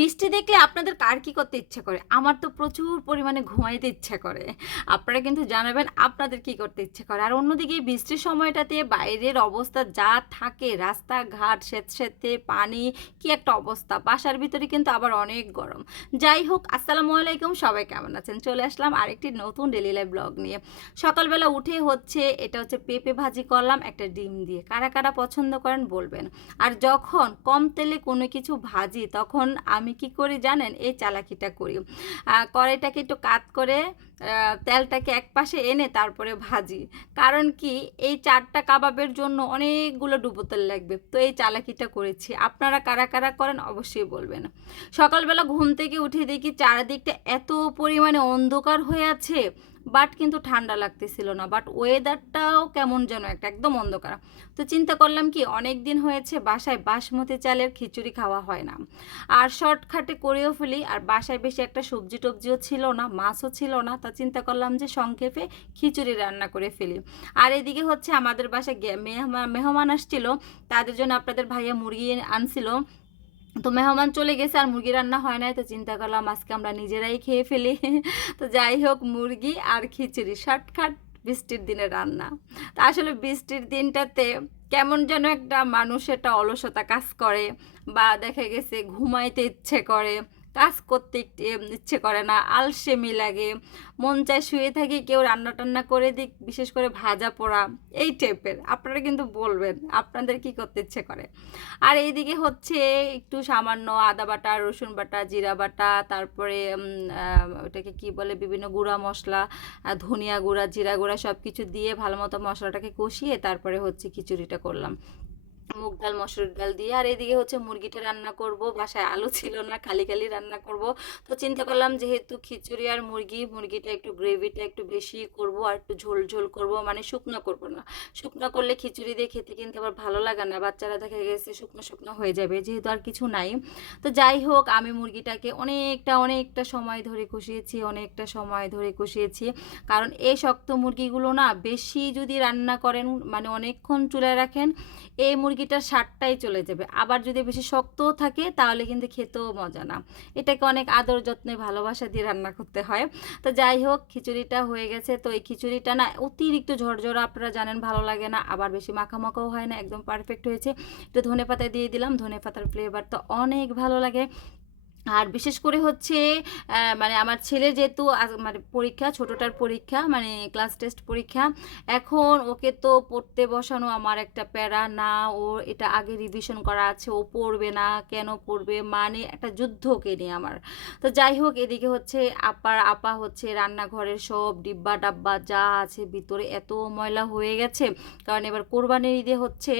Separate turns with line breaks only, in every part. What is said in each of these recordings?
বৃষ্টি দেখলে আপনাদের কার কি করতে ইচ্ছা করে? আমার তো প্রচুর পরিমাণে ঘুমাইতে ইচ্ছা করে। আপনারা কিন্তু জানাবেন আপনাদের কি করতে ইচ্ছে করে। আর অন্যদিকে বৃষ্টির সময়টাতে বাইরের অবস্থা যা থাকে, রাস্তাঘাট স্যাঁতস্যাঁতে পানি, কি একটা অবস্থা। বাসার ভিতরে কিন্তু আবার অনেক গরম। যাই হোক, আসসালামু আলাইকুম, সবাই কেমন আছেন? চলে আসলাম আরেকটি নতুন ডেলি লাইফ ব্লগ নিয়ে। সকালবেলা উঠে হচ্ছে, এটা হচ্ছে পেঁপে ভাজি করলাম, একটা ডিম দিয়ে। কারা কারা পছন্দ করেন বলবেন। আর যখন কম তেলে কোনো কিছু ভাজি, তখন আমি কি করি জানেন? এই চালাকিটা করি। কড়াইটাকে একটু কাত করে তেলটাকে এক পাশে এনে তারপরে ভাজি। কারণ কি? এই চারটা কাবাবের জন্য অনেকগুলো ডুবো তেল লাগবে। তো এই চালাকিটা করেছি। আপনারা কারা কারা করেন অবশ্যই বলবেন। সকালবেলা ঘুম থেকে উঠে দেখি চারিদিকটা এত পরিমাণে অন্ধকার হয়ে আছে। বাট কিন্তু ঠান্ডা লাগতেছিল না, বাট ওয়েদারটাও কেমন যেন একটা, একদম অন্ধকার। তো চিন্তা করলাম কি অনেক দিন হয়েছে, বাসায় বাসমতি চালের খিচুড়ি খাওয়া হয় না। আর শর্টকাটে করেও ফেলি, আর বাসায় বেশি একটা সবজি টবজিও ছিল না, মাছও ছিল না, তা চিন্তা করলাম যে সংক্ষেপে খিচুড়ি রান্না করে ফেলি। আর এদিকে হচ্ছে আমাদের বাসায় মেহমান আসছিল, তাদের জন্য আপনাদের ভাইয়া মুরগি আনছিল। তো মেহমান চলে গেছে আর মুরগি রান্না হয় নাই, তো চিন্তা করলাম আজকে আমরা নিজেরাই খেয়ে ফেলি। তো যাই হোক, মুরগি আর খিচুড়ি, শর্টকাট বৃষ্টির দিনে রান্না। তা আসলে বৃষ্টির দিনটাতে কেমন যেন একটা মানুষ এটা অলসতা কাজ করে বা দেখা গেছে ঘুমাইতে ইচ্ছে করে। কাজ করতে ইচ্ছে করে না, আলসেমি লাগে, মন চায় শুয়ে থাকি, কেউ রান্না টান্না করে দিক, বিশেষ করে ভাজা পোড়া, এই টাইপের, আপনারা কিন্তু বলবেন, আপনাদের কি করতে ইচ্ছে করে? আর এইদিকে হচ্ছে একটু সামান্য আদা বাটা, রসুন বাটা, জিরা বাটা, তারপরে ওটাকে কি বলে, বিভিন্ন গুঁড়া মশলা ধনিয়া গুঁড়া, জিরা গুঁড়া সব কিছু দিয়ে ভালো মতো মশলাটাকে কষিয়ে তারপরে হচ্ছে খিচুড়িটা করলাম। মুগ ডাল, মসুর ডাল দিয়ে। আর এদিকে হচ্ছে মুরগিটা রান্না করব, বাসায় আলু ছিল না, খালি খালি রান্না করব। তো চিন্তা করলাম যেহেতু খিচুড়ি আর মুরগি, মুরগিটা একটু গ্রেভিটা একটু বেশি করব আর একটু ঝোল ঝোল করব মানে শুকনো করব না। শুকনো করলে খিচুড়ি দিয়ে খেতে কিন্তু আবার ভালো লাগে না। বাচ্চারা দেখা গেছে শুকনো শুকনো হয়ে যাবে, যেহেতু আর কিছু নাই। তো যাই হোক, আমি মুরগিটাকে অনেকটা অনেকটা সময় ধরে কষিয়েছি, অনেকটা সময় ধরে কষিয়েছি। কারণ এই শক্ত মুরগিগুলো না, বেশি যদি রান্না করেন মানে অনেকক্ষণ চুলায় রাখেন, এই মুরগিটার স্বাদটাই চলে যাবে। আবার যদি বেশি শক্তও থাকে, তাহলে কিন্তু খেতেও মজা না। এটাকে অনেক আদর যত্নে, ভালোবাসা দিয়ে রান্না করতে হয়। তো যাই হোক, খিচুড়িটা হয়ে গেছে। তো এই খিচুড়িটা না অতিরিক্ত ঝরঝরা, আপনারা জানেন, ভালো লাগে না। আবার বেশি মাখামাখাও হয় না, একদম পারফেক্ট হয়েছে। একটু ধনে পাতা দিয়ে দিলাম। ধনে পাতার ফ্লেভার তো অনেক ভালো লাগে। আর বিশেষ করে হচ্ছে মানে আমার ছেলে যেহেতু মানে পরীক্ষা, ছোটটার পরীক্ষা মানে ক্লাস টেস্ট পরীক্ষা, এখন ওকে তো পড়তে বসানো আমার একটা প্যারা, না, ও এটা আগে রিভিশন করা আছে, ও পড়বে না, কেন পড়বে মানে একটা যুদ্ধ নিয়ে আমার। তো যাই হোক, এদিকে হচ্ছে আপার আপা হচ্ছে রান্নাঘরের সব ডিব্বা ডাব্বা যা আছে ভিতরে এত ময়লা হয়ে গেছে, কারণ এবার কোরবানির ঈদে হচ্ছে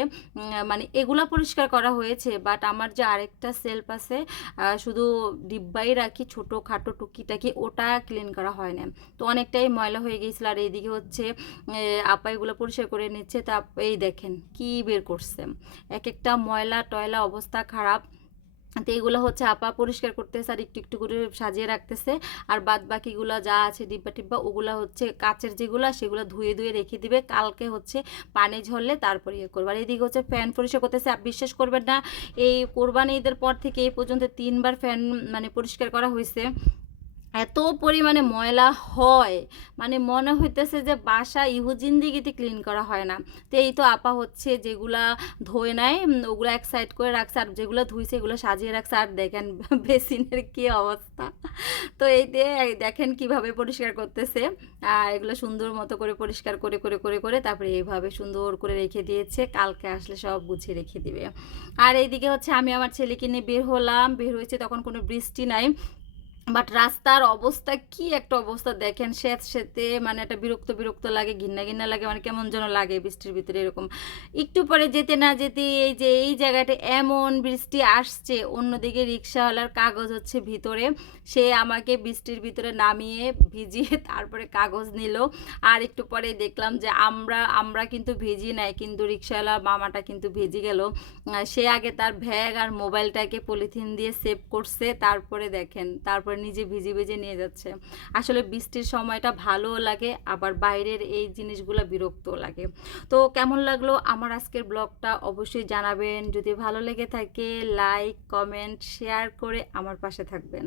মানে এগুলা পরিষ্কার করা হয়েছে বাট আমার যে আরেকটা সেলফ আছে শুধু ডিব্বাই রাখি, ছোটো খাটো টুকিটাকি, ওটা ক্লিন করা হয় না। তো অনেকটাই ময়লা হয়ে গিয়েছিল আর এইদিকে হচ্ছে আপাইগুলো পরিষ্কার করে নিচ্ছে। তা এই দেখেন কি বের করছে। এক একটা ময়লা টয়লা অবস্থা খারাপ। তো এগুলো হচ্ছে আপা পরিষ্কার করতেছে আর একটু একটু করে সাজিয়ে রাখতেছে। আর বাদ বাকিগুলো যা আছে ডিব্বা টিব্বা, ওগুলো হচ্ছে কাচের যেগুলো, সেগুলো ধুয়ে ধুয়ে রেখে দিবে। কালকে হচ্ছে পানি ঝরলে তারপরে ইয়ে করবে। আর এদিকে হচ্ছে ফ্যান পরিষ্কার করতেছে আর বিশ্বাস করবেন না, এই কোরবানি ঈদের পর থেকে এই পর্যন্ত তিনবার ফ্যান মানে পরিষ্কার করা হয়েছে। এত পরিমাণে ময়লা হয়। মানে মনে হইতেছে যে বাসা ইহু জিন্দিগিতে ক্লিন করা হয় না। তো এই তো আপা হচ্ছে যেগুলা ধোয় নেয় ওগুলো এক সাইড করে রাখছে আর যেগুলো ধুইছে এগুলো সাজিয়ে রাখছে। আর দেখেন বেসিনের কি অবস্থা। তো এই দিয়ে দেখেন কীভাবে পরিষ্কার করতেছে। আর এগুলো সুন্দর মতো করে পরিষ্কার করে করে করে করে তারপরে এইভাবে সুন্দর করে রেখে দিয়েছে। কালকে আসলে সব গুছিয়ে রেখে দিবে। আর এইদিকে হচ্ছে আমি আমার ছেলেকে নিয়ে বের হলাম। বের হয়েছে তখন কোনো বৃষ্টি নাই। বাট রাস্তার অবস্থা কি একটা অবস্থা দেখেন স্যাঁত স্যাঁতে মানে একটা বিরক্ত বিরক্ত লাগে ঘিন্না ঘিন্না লাগে মানে কেমন যেন লাগে বৃষ্টির ভিতরে এরকম। একটু পরে যেতে না যেতে এই যে, এই জায়গাটা এমন বৃষ্টি আসছে, অন্যদিকে রিক্সাওয়ালার কাগজ হচ্ছে ভিতরে। সে আমাকে বৃষ্টির ভিতরে নামিয়ে ভিজিয়ে তারপরে কাগজ নিল। আর একটু পরে দেখলাম যে আমরা আমরা কিন্তু ভিজি নাই, কিন্তু রিক্সাওয়ালা মামাটা কিন্তু ভিজি গেল। সে আগে তার ব্যাগ আর মোবাইলটাকে পলিথিন দিয়ে সেভ করছে, তারপরে দেখেন, তারপরে নিজে ভিজে ভিজে নিয়ে যাচ্ছে। আসলে বৃষ্টির সময়টা ভালোও লাগে, আবার বাইরের এই জিনিসগুলো বিরক্তও লাগে। তো কেমন লাগল আমার আজকের ব্লগটা অবশ্যই জানাবেন। যদি ভালো লেগে থাকে লাইক কমেন্ট শেয়ার করে আমার পাশে থাকবেন।